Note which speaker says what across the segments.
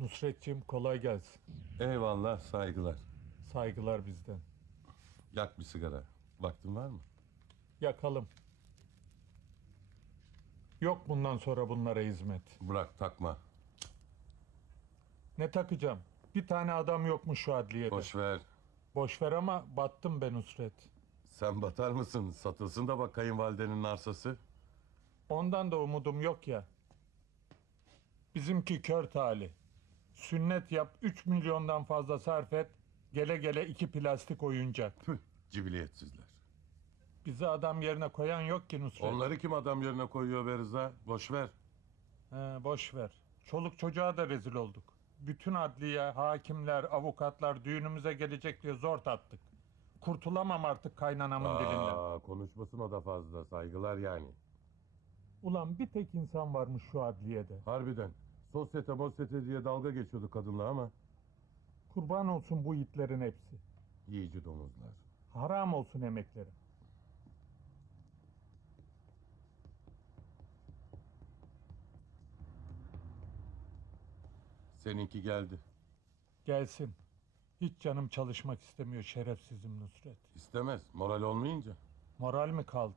Speaker 1: Nusretciğim kolay gelsin.
Speaker 2: Eyvallah, saygılar.
Speaker 1: Saygılar bizden.
Speaker 2: Yak bir sigara. Vaktin var mı?
Speaker 1: Yakalım. Yok bundan sonra bunlara hizmet.
Speaker 2: Bırak, takma.
Speaker 1: Ne takacağım? Bir tane adam yokmuş şu adliyede.
Speaker 2: Boş ver.
Speaker 1: Boş ver ama battım ben Nusret.
Speaker 2: Sen batar mısın? Satılsın da bak kayınvalidenin arsası.
Speaker 1: Ondan da umudum yok ya. Bizimki kör tali. Sünnet yap, 3 milyondan fazla sarf et. Gele gele 2 plastik oyuncak.
Speaker 2: Tüh, cibiliyetsizler.
Speaker 1: Bizi adam yerine koyan yok ki Nusret.
Speaker 2: Onları kim adam yerine koyuyor be Rıza? Boş ver.
Speaker 1: Boş ver. Çoluk çocuğa da rezil olduk. Bütün adliye, hakimler, avukatlar düğünümüze gelecek diye zor tattık. Kurtulamam artık kaynanamın dilinden.
Speaker 2: Konuşmasın o da fazla. Saygılar yani.
Speaker 1: Ulan bir tek insan varmış şu adliyede.
Speaker 2: Harbiden. Sosyete diye dalga geçiyordu kadınla ama.
Speaker 1: Kurban olsun bu itlerin hepsi.
Speaker 2: Yiyici domuzlar.
Speaker 1: Haram olsun emekleri.
Speaker 2: Seninki geldi.
Speaker 1: Gelsin. Hiç canım çalışmak istemiyor şerefsizim Nusret.
Speaker 2: İstemez. Moral olmayınca.
Speaker 1: Moral mi kaldı?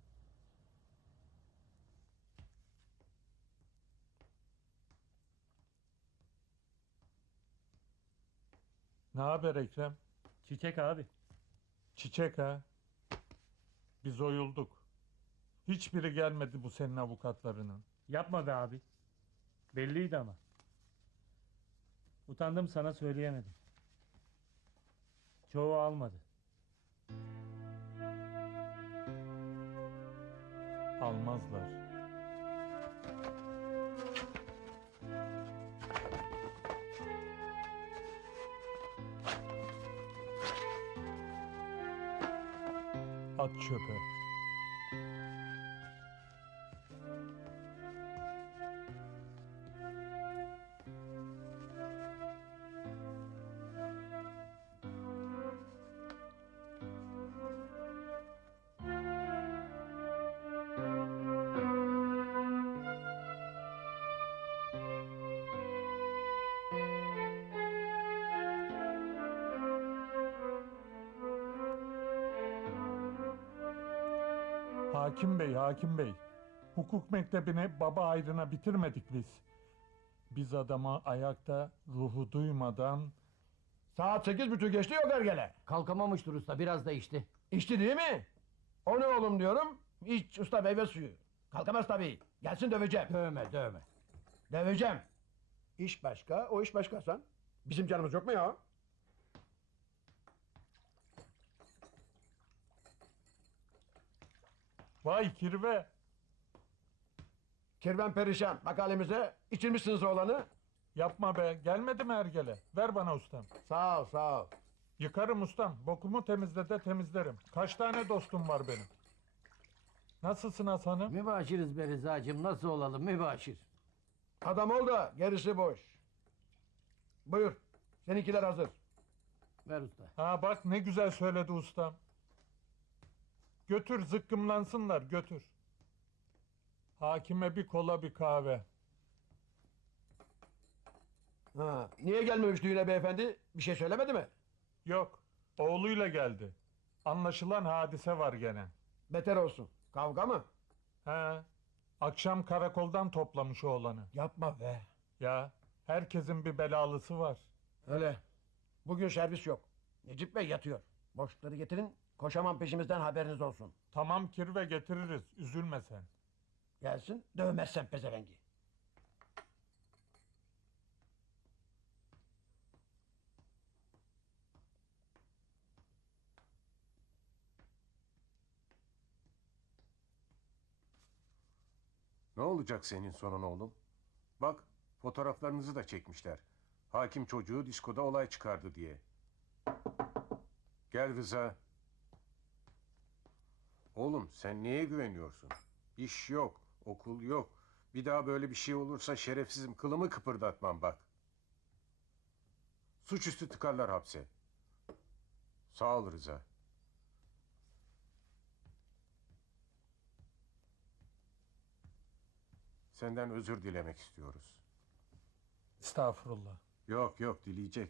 Speaker 1: Ne haber Ekrem?
Speaker 3: Çiçek abi.
Speaker 1: Çiçek ha? Biz oyulduk. Hiçbiri gelmedi bu senin avukatlarının.
Speaker 3: Yapma be abi. Belliydi ama. Utandım sana söyleyemedim. Çoğu almadı.
Speaker 1: Almazlar. At çöpe. Hakim bey, hakim bey. Hukuk mektebini baba ayrına bitirmedik biz. Biz adama ayakta ruhu duymadan...
Speaker 4: Saat 8.30 geçti yok ergele.
Speaker 5: Kalkamamıştır usta, biraz da içti.
Speaker 4: İçti değil mi? O ne oğlum diyorum. İç usta meyve suyu. Kalkamaz tabii. Gelsin döveceğim.
Speaker 5: Dövme.
Speaker 4: Döveceğim. İş başka, o iş başka Hasan. Bizim canımız yok mu ya?
Speaker 1: Vay kirve!
Speaker 4: Kirven perişan. Bak halimize. İçirmişsiniz oğlanı.
Speaker 1: Yapma be, gelmedi mi Ergele? Ver bana ustam.
Speaker 4: Sağ ol, sağ ol.
Speaker 1: Yıkarım ustam, bokumu temizle de temizlerim. Kaç tane dostum var benim. Nasılsın Hasan'ım?
Speaker 5: Mübaşiriz be Rıza'cığım, nasıl olalım mübaşir.
Speaker 4: Adam ol da gerisi boş. Buyur. Seninkiler hazır.
Speaker 5: Ver usta.
Speaker 1: Ha bak ne güzel söyledi ustam. Götür zıkkımlansınlar, götür. Hakime bir kola bir kahve.
Speaker 4: Ha, niye gelmemiş düğüne beyefendi? Bir şey söylemedi mi?
Speaker 1: Yok, oğluyla geldi. Anlaşılan hadise var gene.
Speaker 4: Beter olsun. Kavga mı?
Speaker 1: Ha, akşam karakoldan toplamış oğlanı.
Speaker 4: Yapma be.
Speaker 1: Ya, herkesin bir belalısı var.
Speaker 4: Öyle. Bugün servis yok. Necip Bey yatıyor. Boşlukları getirin. Koşamam peşimizden haberiniz olsun.
Speaker 1: Tamam kirve getiririz, üzülme sen.
Speaker 4: Gelsin dövmezsen pezevengi.
Speaker 6: Ne olacak senin sonun oğlum? Bak, fotoğraflarınızı da çekmişler. Hakim çocuğu diskoda olay çıkardı diye. Gel Rıza. Oğlum sen neye güveniyorsun? İş yok, okul yok. Bir daha böyle bir şey olursa şerefsizim, kılımı kıpırdatmam bak. Suçüstü tıkarlar hapse. Sağ ol Rıza. Senden özür dilemek istiyoruz.
Speaker 1: Estağfurullah.
Speaker 6: Yok yok, dileyecek.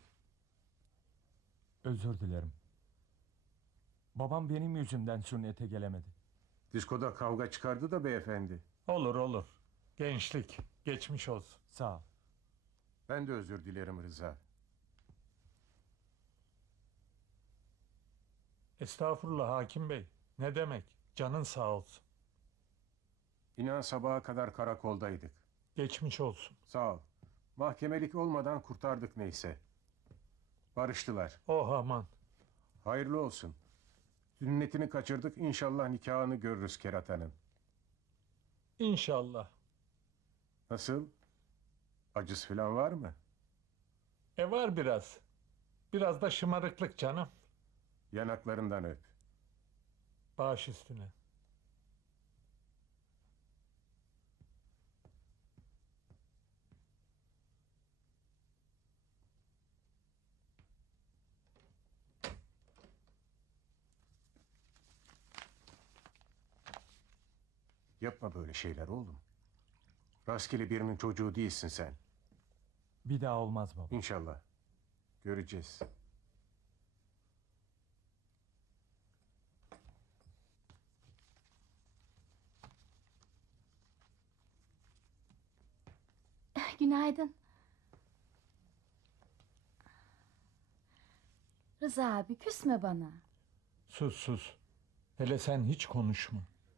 Speaker 7: Özür dilerim. Babam benim yüzümden sünnete gelemedi.
Speaker 6: Diskoda kavga çıkardı da beyefendi.
Speaker 1: Olur olur. Gençlik. Geçmiş olsun.
Speaker 7: Sağ ol.
Speaker 6: Ben de özür dilerim Rıza.
Speaker 1: Estağfurullah hakim bey. Ne demek? Canın sağ olsun.
Speaker 6: İnan sabaha kadar karakoldaydık.
Speaker 1: Geçmiş olsun.
Speaker 6: Sağ ol. Mahkemelik olmadan kurtardık neyse. Barıştılar.
Speaker 1: Oh aman.
Speaker 6: Hayırlı olsun. Sünnetini kaçırdık, İnşallah nikahını görürüz keratanın.
Speaker 1: İnşallah.
Speaker 6: Nasıl? Acısı falan var mı?
Speaker 1: Var biraz. Biraz da şımarıklık canım.
Speaker 6: Yanaklarından öp.
Speaker 1: Baş üstüne.
Speaker 6: Yapma böyle şeyler oğlum. Rastgele birinin çocuğu değilsin sen.
Speaker 7: Bir daha olmaz baba.
Speaker 6: İnşallah. Göreceğiz.
Speaker 8: Günaydın. Rıza abi küsme bana.
Speaker 1: Sus sus. Hele sen hiç konuşma.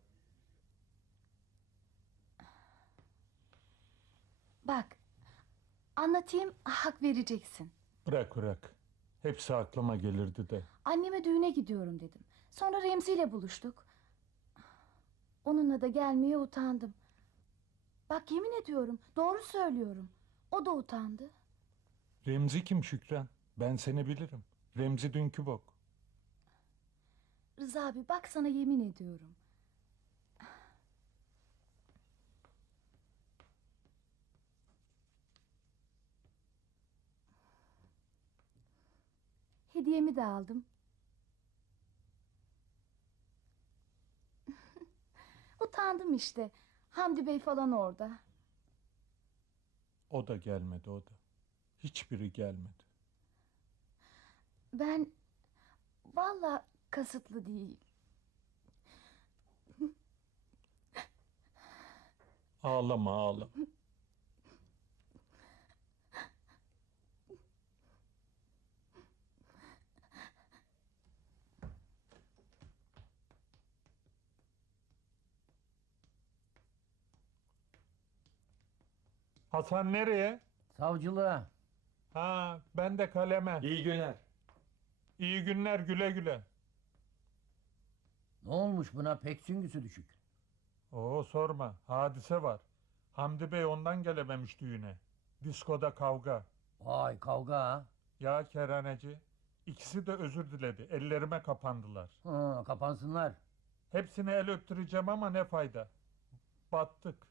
Speaker 8: Bak, anlatayım, hak vereceksin.
Speaker 1: Bırak bırak. Hepsi aklıma gelirdi de.
Speaker 8: Anneme düğüne gidiyorum dedim. Sonra Remzi ile buluştuk. Onunla da gelmeye utandım. Bak yemin ediyorum, doğru söylüyorum. O da utandı.
Speaker 1: Remzi kim Şükran? Ben seni bilirim. Remzi dünkü bok.
Speaker 8: Rıza abi bak sana yemin ediyorum. Hediyemi de aldım. Utandım işte. Hamdi Bey falan orada.
Speaker 1: O da gelmedi o da. Hiçbiri gelmedi.
Speaker 8: Ben vallahi kasıtlı değil.
Speaker 1: Ağlama ağlama. Hasan nereye?
Speaker 5: Savcılığa.
Speaker 1: Ha, ben de kaleme.
Speaker 7: İyi günler.
Speaker 1: İyi günler güle güle.
Speaker 5: Ne olmuş buna, pek süngüsü düşük.
Speaker 1: Oo sorma. Hadise var. Hamdi Bey ondan gelememiş düğüne. Diskoda kavga.
Speaker 5: Vay kavga ha.
Speaker 1: Ya kerhaneci. İkisi de özür diledi. Ellerime kapandılar.
Speaker 5: Hı, kapansınlar.
Speaker 1: Hepsine el öptüreceğim ama ne fayda. Battık.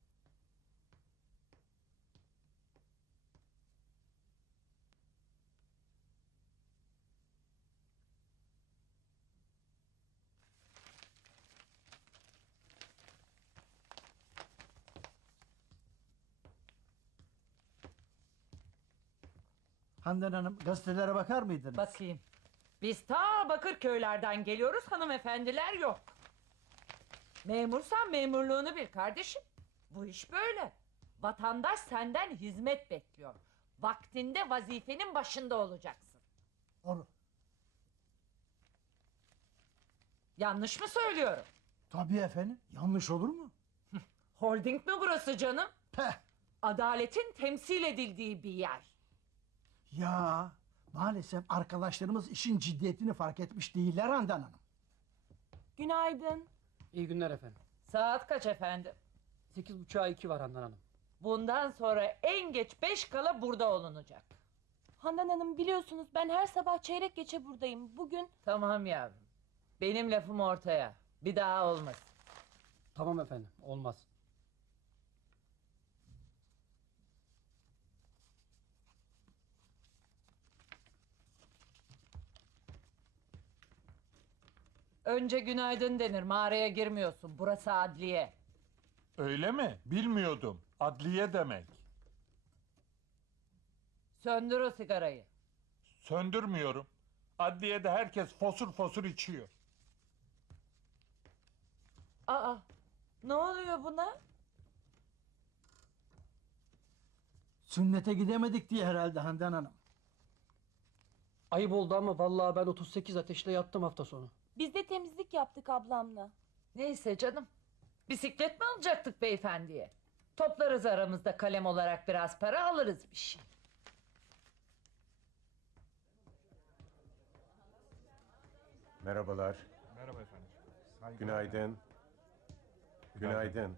Speaker 9: Handan Hanım, gazetelere bakar mıydınız?
Speaker 10: Bakayım. Biz ta Bakırköy'lerden geliyoruz, hanımefendiler yok. Memursan memurluğunu bil kardeşim. Bu iş böyle. Vatandaş senden hizmet bekliyor. Vaktinde vazifenin başında olacaksın.
Speaker 9: Doğru.
Speaker 10: Yanlış mı söylüyorum?
Speaker 9: Tabii efendim. Yanlış olur mu?
Speaker 10: Holding mi burası canım?
Speaker 9: Peh!
Speaker 10: Adaletin temsil edildiği bir yer.
Speaker 9: Ya maalesef arkadaşlarımız işin ciddiyetini fark etmiş değiller Handan Hanım.
Speaker 10: Günaydın.
Speaker 11: İyi günler efendim.
Speaker 10: Saat kaç efendim?
Speaker 11: 8.30'a 2 var Handan Hanım.
Speaker 10: Bundan sonra en geç 5 kala burada olunacak.
Speaker 12: Handan Hanım biliyorsunuz ben her sabah çeyrek geçe buradayım. Bugün...
Speaker 10: Tamam yavrum. Benim lafım ortaya. Bir daha olmaz.
Speaker 11: Tamam efendim, olmaz.
Speaker 10: Önce günaydın denir. Mağaraya girmiyorsun. Burası adliye.
Speaker 1: Öyle mi? Bilmiyordum. Adliye demek.
Speaker 10: Söndür o sigarayı.
Speaker 1: Söndürmüyorum. Adliyede herkes fosur fosur içiyor.
Speaker 10: Aa, ne oluyor buna?
Speaker 9: Sünnete gidemedik diye herhalde Handan Hanım.
Speaker 11: Ayıp oldu ama vallahi ben 38 ateşle yattım hafta sonu.
Speaker 12: Biz de temizlik yaptık ablamla.
Speaker 10: Neyse canım. Bisiklet mi alacaktık beyefendiye? Toplarız aramızda kalem olarak biraz para alırız bir şey.
Speaker 6: Merhabalar.
Speaker 1: Merhaba efendim.
Speaker 6: Günaydın. Günaydın.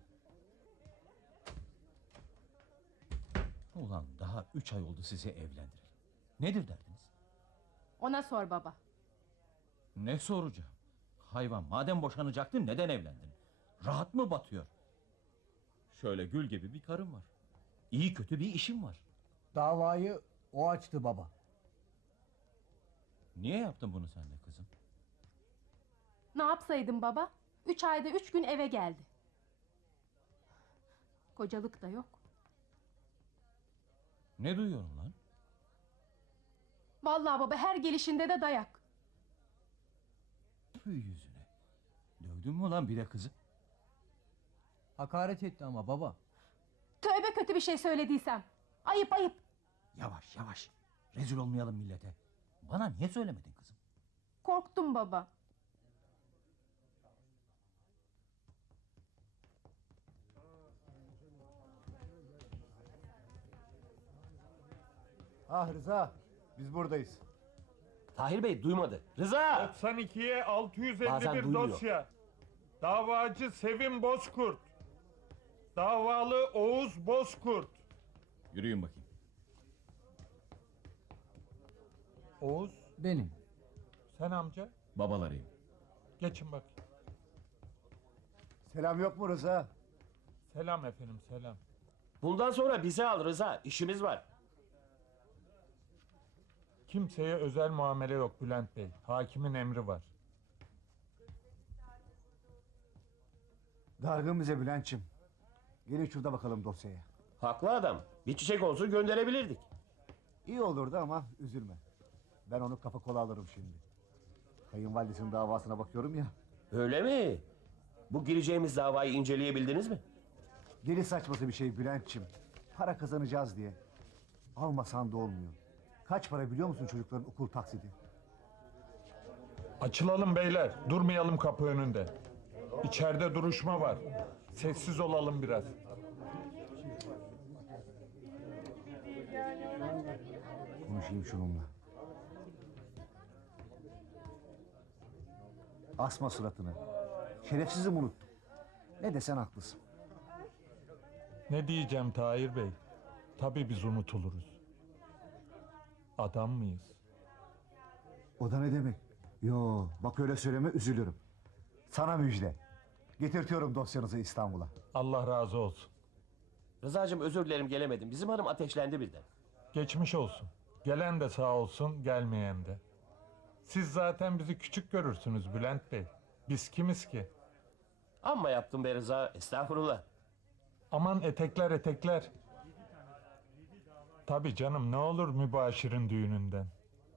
Speaker 13: Ulan daha 3 ay oldu sizi evlendirelim. Nedir derdiniz?
Speaker 12: Ona sor baba.
Speaker 13: Ne soracağım? Hayvan madem boşanacaktın neden evlendin? Rahat mı batıyor? Şöyle gül gibi bir karın var. İyi kötü bir işim var.
Speaker 5: Davayı o açtı baba.
Speaker 13: Niye yaptın bunu sen de kızım?
Speaker 12: Ne yapsaydım baba? 3 ayda 3 gün eve geldi. Kocalık da yok.
Speaker 13: Ne duyuyorum lan?
Speaker 12: Vallahi baba her gelişinde de dayak.
Speaker 13: Tüy yüzüne. Dövdün mü lan bir de kızı?
Speaker 5: Hakaret etti ama baba.
Speaker 12: Tövbe kötü bir şey söylediysem. Ayıp ayıp.
Speaker 13: Yavaş yavaş. Rezil olmayalım millete. Bana niye söylemedin kızım?
Speaker 12: Korktum baba.
Speaker 5: Ah Rıza, biz buradayız.
Speaker 14: Tahir Bey duymadı. Rıza!
Speaker 1: 92'ye 651
Speaker 14: Bazen duymuyor.
Speaker 1: dosya. Davacı Sevim Bozkurt. Davalı Oğuz Bozkurt.
Speaker 13: Yürüyün bakayım.
Speaker 1: Oğuz,
Speaker 5: Benim.
Speaker 1: sen amca.
Speaker 13: Babalarıyım.
Speaker 1: Geçin bak.
Speaker 5: Selam yok mu Rıza?
Speaker 1: Selam efendim, selam.
Speaker 14: Bundan sonra bize al Rıza. İşimiz var.
Speaker 1: Kimseye özel muamele yok Bülent Bey. Hakimin emri var.
Speaker 5: Dargın bize Bülent'çim. Gelin şurada bakalım dosyaya.
Speaker 14: Haklı adam. Bir çiçek olsun gönderebilirdik.
Speaker 5: İyi olurdu ama üzülme. Ben onu kafa kola alırım şimdi. Kayınvalidesinin davasına bakıyorum ya.
Speaker 14: Öyle mi? Bu gireceğimiz davayı inceleyebildiniz mi?
Speaker 5: Deli saçması bir şey Bülent'çim. Para kazanacağız diye. Almasan da olmuyor. Kaç para biliyor musun çocukların okul taksidi?
Speaker 1: Açılalım beyler, durmayalım kapı önünde. İçeride duruşma var. Sessiz olalım biraz.
Speaker 5: Konuşayım şununla. Asma suratını. Şerefsizim unuttum. Ne desen haklısın.
Speaker 1: Ne diyeceğim Tahir Bey? Tabii biz unutuluruz. Adam mıyız?
Speaker 5: O da ne demek? Yo, bak öyle söyleme üzülürüm. Sana müjde. Getirtiyorum dosyanızı İstanbul'a.
Speaker 1: Allah razı olsun.
Speaker 14: Rıza'cığım özür dilerim gelemedim. Bizim hanım ateşlendi birden.
Speaker 1: Geçmiş olsun. Gelen de sağ olsun, gelmeyen de. Siz zaten bizi küçük görürsünüz Bülent Bey. Biz kimiz ki?
Speaker 14: Amma yaptım be Rıza. Estağfurullah.
Speaker 1: Aman etekler etekler. Tabii canım, ne olur mübaşirin düğününden.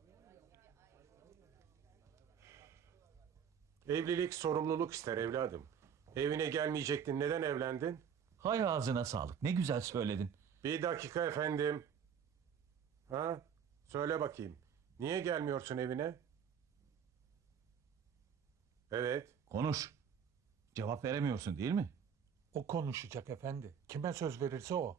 Speaker 6: Evlilik sorumluluk ister evladım. Evine gelmeyecektin. Neden evlendin?
Speaker 13: Hay ağzına sağlık. Ne güzel söyledin.
Speaker 6: Bir dakika efendim. Ha? Söyle bakayım. Niye gelmiyorsun evine? Evet.
Speaker 13: Konuş. Cevap veremiyorsun değil mi?
Speaker 1: O konuşacak efendi. Kime söz verirse o.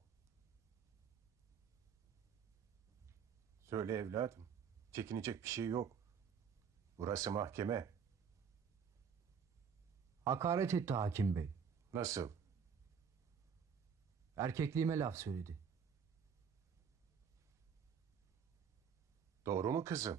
Speaker 6: Söyle evladım. Çekinecek bir şey yok. Burası mahkeme.
Speaker 5: Hakaret etti hakim bey.
Speaker 6: Nasıl?
Speaker 5: Erkekliğime laf söyledi.
Speaker 6: Doğru mu kızım?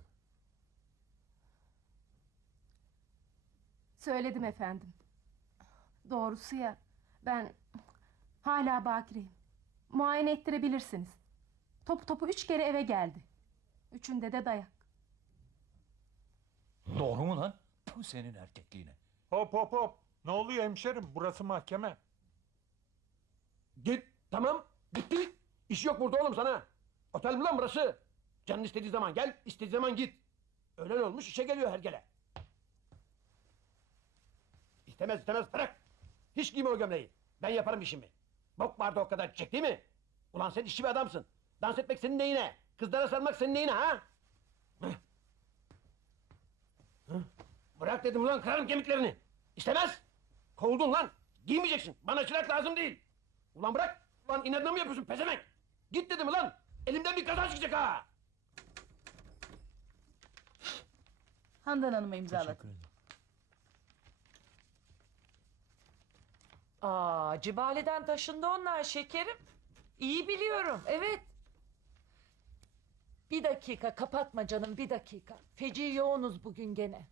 Speaker 12: Söyledim efendim. Doğrusu ya ben hala bakireyim. Muayene ettirebilirsiniz. Topu topu 3 kere eve geldi. 3'ünde de dayak.
Speaker 13: Doğru mu lan? Bu senin erkekliğine.
Speaker 1: Hop hop hop. Ne oluyor hemşerim? Burası mahkeme.
Speaker 4: Git. Tamam. Bitti. İş yok burada oğlum sana. Otel mi lan burası? Canın istediği zaman gel, istediği zaman git. Öğlen olmuş işe geliyor hergele. İstemez bırak. Hiç giyme o gömleği. Ben yaparım işimi. Bok vardı o kadar çiçek değil mi? Ulan sen işçi bir adamsın. Dans etmek senin neyine? Kızlara sarmak senin neyine ha? Hıh. Hıh. Bırak dedim ulan kırarım kemiklerini. İstemez. Kovuldun lan. Giymeyeceksin. Bana çırak lazım değil. Ulan bırak. Ulan inadına mı yapıyorsun pezevenk? Git dedim ulan. Elimden bir kaza çıkacak ha.
Speaker 15: Handan Hanım'a imzaladım.
Speaker 10: Aa, Cibali'den taşındı onlar şekerim. İyi biliyorum, evet. Bir dakika, kapatma canım, bir dakika. Feci yoğunuz bugün gene.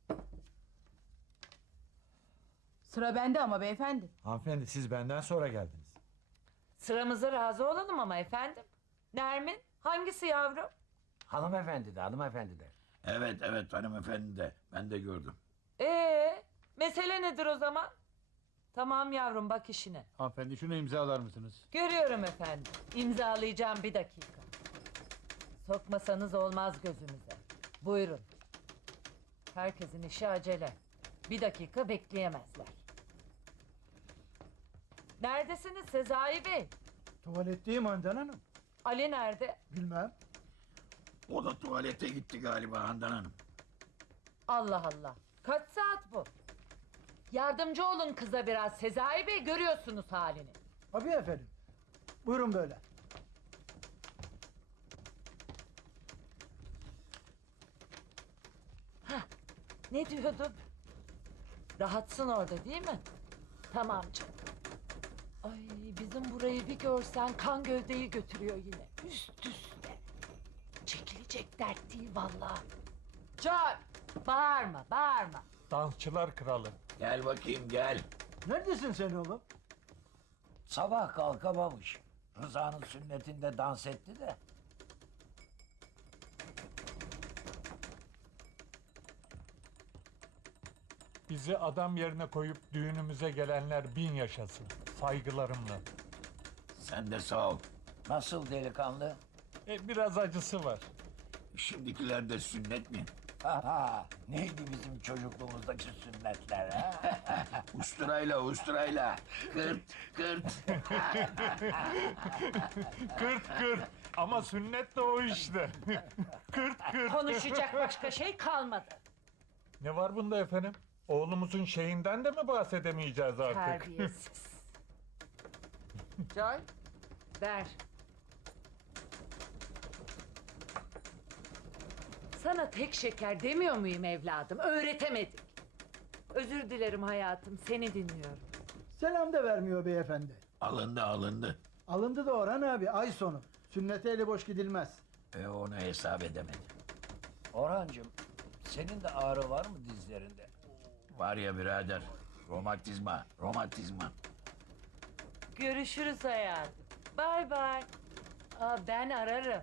Speaker 15: Sıra bende ama beyefendi.
Speaker 16: Hanımefendi siz benden sonra geldiniz.
Speaker 10: Sıramıza razı olalım ama efendim. Nermin, hangisi yavrum?
Speaker 4: Hanımefendi de.
Speaker 17: Evet hanımefendi de. Ben de gördüm.
Speaker 10: Mesele nedir o zaman? Tamam yavrum, bak işine.
Speaker 16: Hanımefendi şunu imzalar mısınız?
Speaker 10: Görüyorum efendim. İmzalayacağım, bir dakika. Sokmasanız olmaz gözümüze. Buyurun. Herkesin işi acele. Bir dakika bekleyemezler. Neredesiniz Sezai Bey?
Speaker 9: Tuvaletteyim Handan Hanım.
Speaker 10: Ali nerede?
Speaker 9: Bilmem.
Speaker 17: O da tuvalete gitti galiba Handan Hanım.
Speaker 10: Allah Allah. Kaç saat bu? Yardımcı olun kıza biraz Sezai Bey, görüyorsunuz halini.
Speaker 9: Tabii efendim. Buyurun böyle.
Speaker 10: Ne diyordum? Rahatsın orada değil mi? Tamam canım. Ay, bizim burayı bir görsen kan gövdeyi götürüyor yine. Üst üste. Çekilecek dert değil vallahi. Can! Bağırma.
Speaker 1: Dansçılar kralı.
Speaker 17: Gel bakayım gel.
Speaker 9: Neredesin sen oğlum?
Speaker 17: Sabah kalkamamış. Rıza'nın sünnetinde dans etti de.
Speaker 1: Bizi adam yerine koyup düğünümüze gelenler 1000 yaşasın. Saygılarımla.
Speaker 17: Sen de sağ ol. Nasıl delikanlı?
Speaker 1: Biraz acısı var.
Speaker 17: Şimdikiler de sünnet mi? Neydi bizim çocukluğumuzdaki sünnetler ha? Usturayla. Kırt.
Speaker 1: Kırt. Ama sünnet de o işte. Kırt.
Speaker 10: Konuşacak başka şey kalmadı.
Speaker 1: Ne var bunda efendim? Oğlumuzun şeyinden de mi bahsedemeyeceğiz artık?
Speaker 10: Terbiyesiz. Can, ver. Sana tek şeker demiyor muyum evladım? Öğretemedik. Özür dilerim hayatım, seni dinliyorum.
Speaker 9: Selam da vermiyor beyefendi.
Speaker 17: Alındı.
Speaker 9: Alındı da Orhan abi ay sonu. Sünnete eli boş gidilmez.
Speaker 17: Onu hesap edemedim. Orhancığım, senin de ağrı var mı dizlerinde? Var ya birader, romatizma.
Speaker 10: Görüşürüz hayatım. Bay bay. Ben ararım.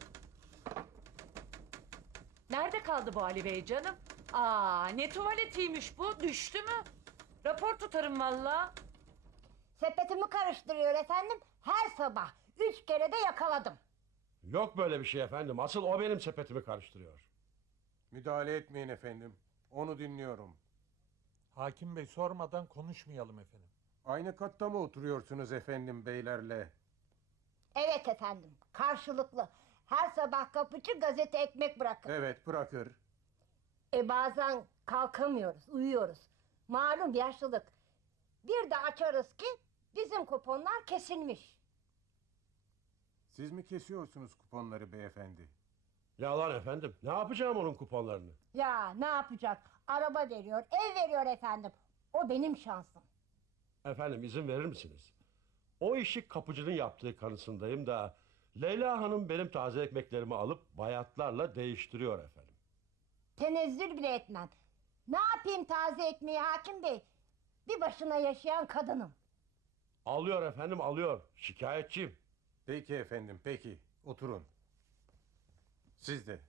Speaker 10: Nerede kaldı bu Ali Bey canım? Ne tuvaletiymiş bu? Düştü mü? Rapor tutarım valla.
Speaker 18: Sepetimi karıştırıyor efendim. Her sabah 3 kere de yakaladım.
Speaker 6: Yok böyle bir şey efendim. Asıl o benim sepetimi karıştırıyor. Müdahale etmeyin efendim. Onu dinliyorum.
Speaker 1: Hakim Bey sormadan konuşmayalım efendim.
Speaker 6: Aynı katta mı oturuyorsunuz efendim beylerle?
Speaker 18: Evet efendim, karşılıklı. Her sabah kapıcı gazete ekmek bırakır.
Speaker 6: Evet, bırakır.
Speaker 18: Bazen kalkamıyoruz, uyuyoruz. Malum yaşlılık. Bir de açarız ki bizim kuponlar kesilmiş.
Speaker 6: Siz mi kesiyorsunuz kuponları beyefendi?
Speaker 19: Yalan efendim. Ne yapacağım onun kuponlarını?
Speaker 18: Ya ne yapacak? Araba veriyor, ev veriyor efendim. O benim şansım.
Speaker 19: Efendim izin verir misiniz? O işi kapıcının yaptığı kanısındayım da... Leyla Hanım benim taze ekmeklerimi alıp bayatlarla değiştiriyor efendim.
Speaker 18: Tenezzül bile etmem. Ne yapayım taze ekmeği hakim bey? Bir başına yaşayan kadınım.
Speaker 19: Alıyor efendim alıyor. Şikayetçiyim.
Speaker 6: Peki efendim, peki. Oturun. Siz de.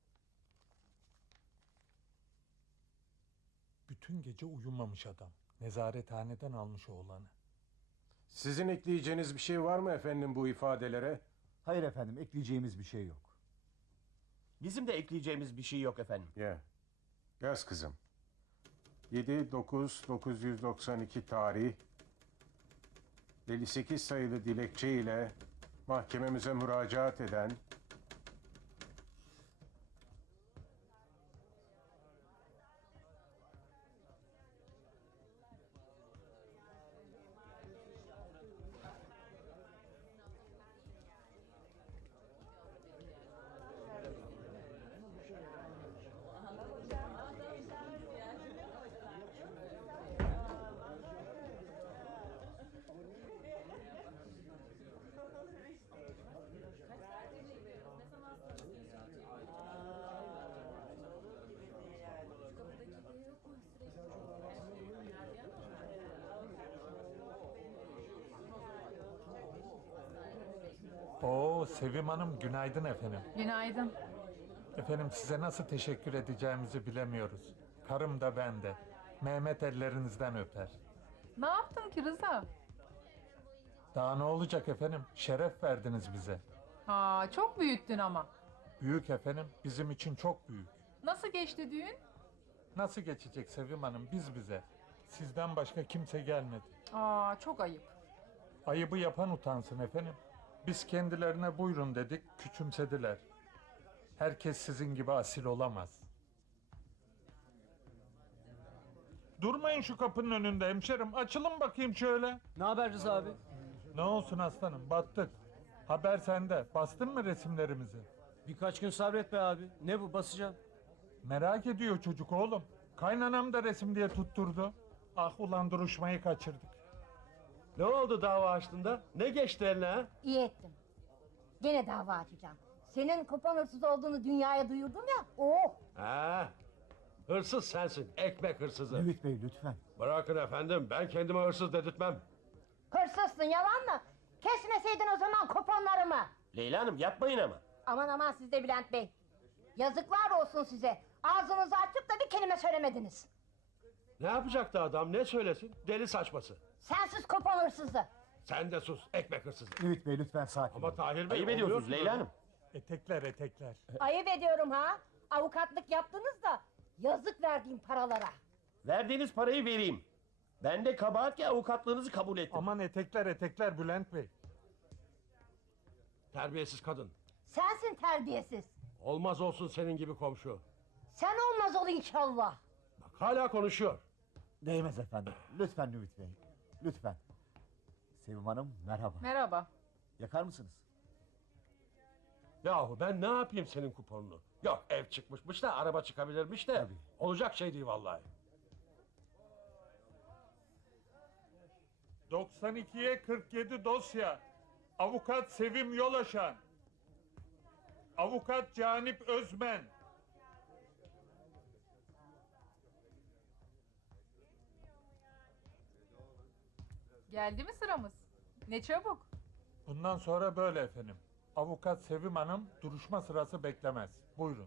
Speaker 1: Bütün gece uyumamış adam. Nezarethaneden almış oğlanı.
Speaker 6: Sizin ekleyeceğiniz bir şey var mı efendim bu ifadelere?
Speaker 5: Hayır efendim, ekleyeceğimiz bir şey yok.
Speaker 14: Bizim de ekleyeceğimiz bir şey yok efendim.
Speaker 6: Yaz kızım. 7-9-992 tarih 58 sayılı dilekçe ile mahkememize müracaat eden
Speaker 1: Oo Sevim Hanım günaydın efendim.
Speaker 20: Günaydın.
Speaker 1: Efendim size nasıl teşekkür edeceğimizi bilemiyoruz. Karım da ben de. Mehmet ellerinizden öper.
Speaker 20: Ne yaptın ki Rıza?
Speaker 1: Daha ne olacak efendim? Şeref verdiniz bize.
Speaker 20: Aa, çok büyüttün ama.
Speaker 1: Büyük efendim, bizim için çok büyük.
Speaker 20: Nasıl geçti düğün?
Speaker 1: Nasıl geçecek Sevim Hanım biz bize? Sizden başka kimse gelmedi.
Speaker 20: Aa, çok ayıp.
Speaker 1: Ayıbı yapan utansın efendim. Biz kendilerine buyurun dedik, küçümsediler. Herkes sizin gibi asil olamaz. Durmayın şu kapının önünde hemşerim. Açılın bakayım şöyle.
Speaker 11: Ne haber Rıza abi?
Speaker 1: Ne olsun aslanım, battık. Haber sende. Bastın mı resimlerimizi?
Speaker 11: Birkaç gün sabret be abi. Ne bu, basacağım.
Speaker 1: Merak ediyor çocuk oğlum. Kaynanam da resim diye tutturdu. Ah ulan duruşmayı kaçırdık.
Speaker 19: Ne oldu dava açtığında? Ne geçti eline ha?
Speaker 18: İyi ettim. Gene dava açacağım. Senin kupon hırsız olduğunu dünyaya duyurdum ya. Oh!
Speaker 19: Ha, hırsız sensin, ekmek hırsızı.
Speaker 5: Ümit Bey lütfen.
Speaker 19: Bırakın efendim, ben kendime hırsız dedirtmem.
Speaker 18: Hırsızsın, yalan mı? Kesmeseydin o zaman kuponlarımı.
Speaker 14: Leyla Hanım yapmayın ama.
Speaker 18: Aman aman siz de Bülent Bey. Yazıklar olsun size. Ağzınızı açıp da bir kelime söylemediniz.
Speaker 19: Ne yapacaktı adam, ne söylesin? Deli saçması.
Speaker 18: Sensiz kupon hırsızı.
Speaker 19: Sen de sus, ekmek hırsızı.
Speaker 5: Ümit Bey lütfen sakin
Speaker 19: Ama
Speaker 5: olun.
Speaker 19: Tahir Bey...
Speaker 14: Ayıp ediyorsunuz
Speaker 19: oluyorsunuz.
Speaker 14: Leyla Hanım.
Speaker 1: Etekler etekler.
Speaker 18: Ayıp ediyorum ha. Avukatlık yaptınız da yazık verdiğim paralara.
Speaker 14: Verdiğiniz parayı vereyim. Ben de kabahat ki avukatlığınızı kabul ettim.
Speaker 1: Aman etekler etekler Bülent Bey.
Speaker 19: Terbiyesiz kadın.
Speaker 18: Sensin terbiyesiz.
Speaker 19: Olmaz olsun senin gibi komşu.
Speaker 18: Sen olmaz ol inşallah.
Speaker 19: Bak hala konuşuyor.
Speaker 5: Değmez efendim. Lütfen Ümit Bey. Lütfen. Sevim Hanım merhaba.
Speaker 20: Merhaba.
Speaker 5: Yakar mısınız?
Speaker 19: Yahu ben ne yapayım senin kuponunu? Yok ev çıkmışmış da araba çıkabilirmiş de.
Speaker 5: Tabii.
Speaker 19: Olacak şey değil vallahi.
Speaker 1: 92'ye 47 dosya. Avukat Sevim Yolaşan. Avukat Canip Özmen.
Speaker 20: Geldi mi sıramız? Ne çabuk.
Speaker 1: Bundan sonra böyle efendim. Avukat Sevim Hanım duruşma sırası beklemez. Buyurun.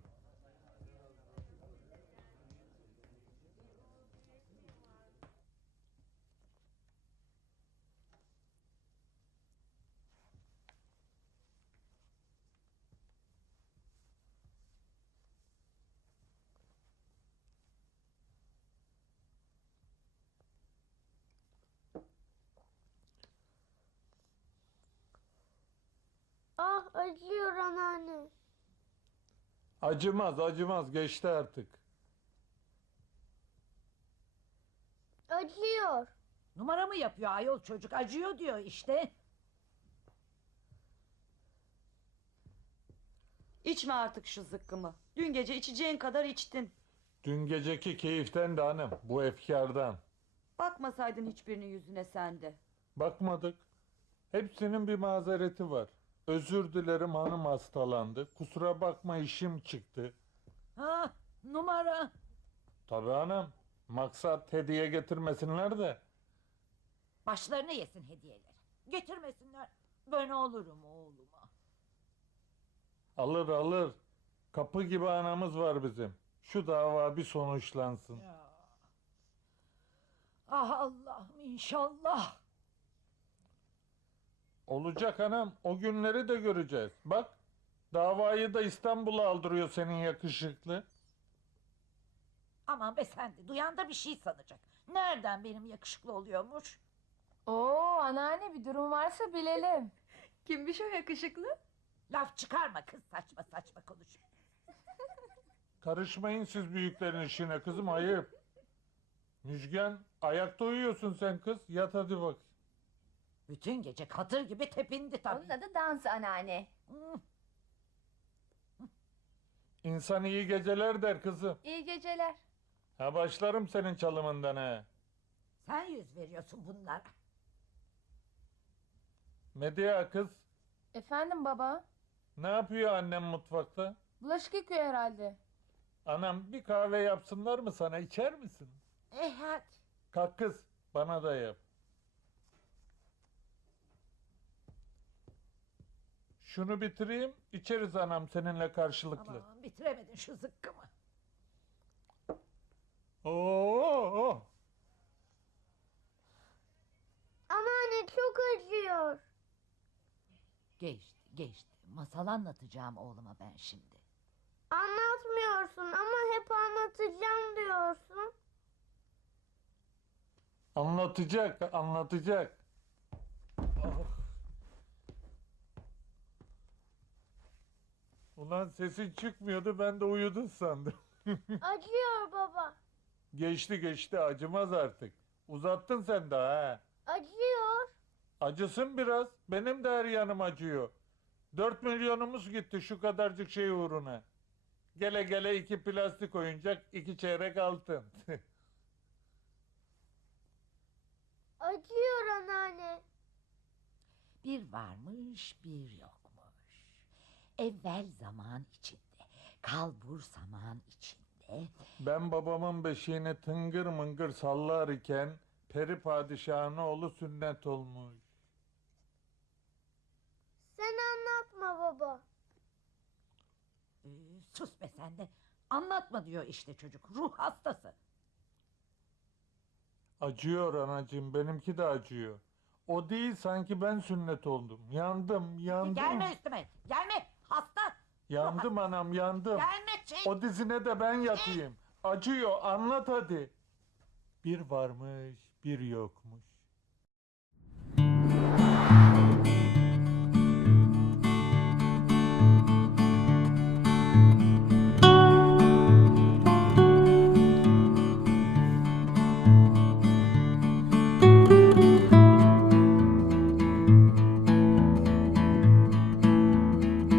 Speaker 21: Ah acıyor anneanne.
Speaker 1: Acımaz acımaz geçti artık.
Speaker 21: Acıyor.
Speaker 10: Numara mı yapıyor ayol çocuk? Acıyor diyor işte.
Speaker 22: İçme artık şu zıkkımı. Dün gece içeceğin kadar içtin.
Speaker 1: Dün geceki keyiften de hanım bu efkardan.
Speaker 22: Bakmasaydın hiçbirinin yüzüne sende.
Speaker 1: Bakmadık. Hepsinin bir mazereti var. Özür dilerim hanım hastalandı. Kusura bakma işim çıktı.
Speaker 10: Ha, numara.
Speaker 1: Tabii hanım. Maksat hediye getirmesinler de.
Speaker 10: Başlarına yesin hediyeleri. Getirmesinler. Ben alırım oğluma.
Speaker 1: Alır alır. Kapı gibi anamız var bizim. Şu dava bir sonuçlansın.
Speaker 10: Ah Allah'ım inşallah.
Speaker 1: Olacak anam. O günleri de göreceğiz. Bak, davayı da İstanbul'a aldırıyor senin yakışıklı.
Speaker 10: Aman be sen de duyan da bir şey sanacak. Nereden benim yakışıklı oluyormuş?
Speaker 12: Oo anneanne, bir durum varsa bilelim.
Speaker 20: Kimmiş o yakışıklı?
Speaker 10: Laf çıkarma kız, saçma saçma konuş.
Speaker 1: Karışmayın siz büyüklerin işine kızım, ayıp. Müjgan, ayakta uyuyorsun sen kız. Yat hadi bak.
Speaker 10: Bütün gece katır gibi tepindi tabii.
Speaker 8: Onun adı dans anneanne.
Speaker 1: İnsan iyi geceler der kızım.
Speaker 8: İyi geceler.
Speaker 1: Ha başlarım senin çalımından ha.
Speaker 10: Sen yüz veriyorsun bunlara.
Speaker 1: Medya kız,
Speaker 12: Efendim baba?
Speaker 1: ne yapıyor annem mutfakta?
Speaker 12: Bulaşık yıkıyor herhalde.
Speaker 1: Anam bir kahve yapsınlar mı sana, içer misin?
Speaker 10: Hadi.
Speaker 1: Kalk kız, bana da yap. Şunu bitireyim, içeriz anam seninle karşılıklı.
Speaker 10: Aman bitiremedin şu zıkkımı.
Speaker 1: Oo!
Speaker 21: Anneanne çok acıyor.
Speaker 10: Geçti. Masal anlatacağım oğluma ben şimdi.
Speaker 21: Anlatmıyorsun ama hep anlatacağım diyorsun.
Speaker 1: Anlatacak. Ah. Ulan sesin çıkmıyordu, ben de uyudun sandım.
Speaker 21: Acıyor baba.
Speaker 1: Geçti, acımaz artık. Uzattın sen de ha.
Speaker 21: Acıyor.
Speaker 1: Acısın biraz, benim de her yanım acıyor. 4 milyonumuz gitti şu kadarcık şey uğruna. Gele gele 2 plastik oyuncak, 2 çeyrek altın.
Speaker 21: Acıyor anneanne.
Speaker 10: Bir varmış bir yokmuş. Evvel zaman içinde, kalbur zaman içinde.
Speaker 1: Ben babamın beşiğini tıngır mıngır sallar iken peri padişahın oğlu sünnet olmuş.
Speaker 21: Sen anlatma baba.
Speaker 10: Sus be sen de. Anlatma diyor işte çocuk. Ruh hastası.
Speaker 1: Acıyor anacığım, benimki de acıyor. O değil, sanki ben sünnet oldum. Yandım.
Speaker 10: Gelme üstüme. Gelme. Hasta.
Speaker 1: Yandım anam, yandım.
Speaker 10: Gelme çek.
Speaker 1: O dizine de ben yatayım. Acıyor, anlat hadi. Bir varmış, bir yokmuş.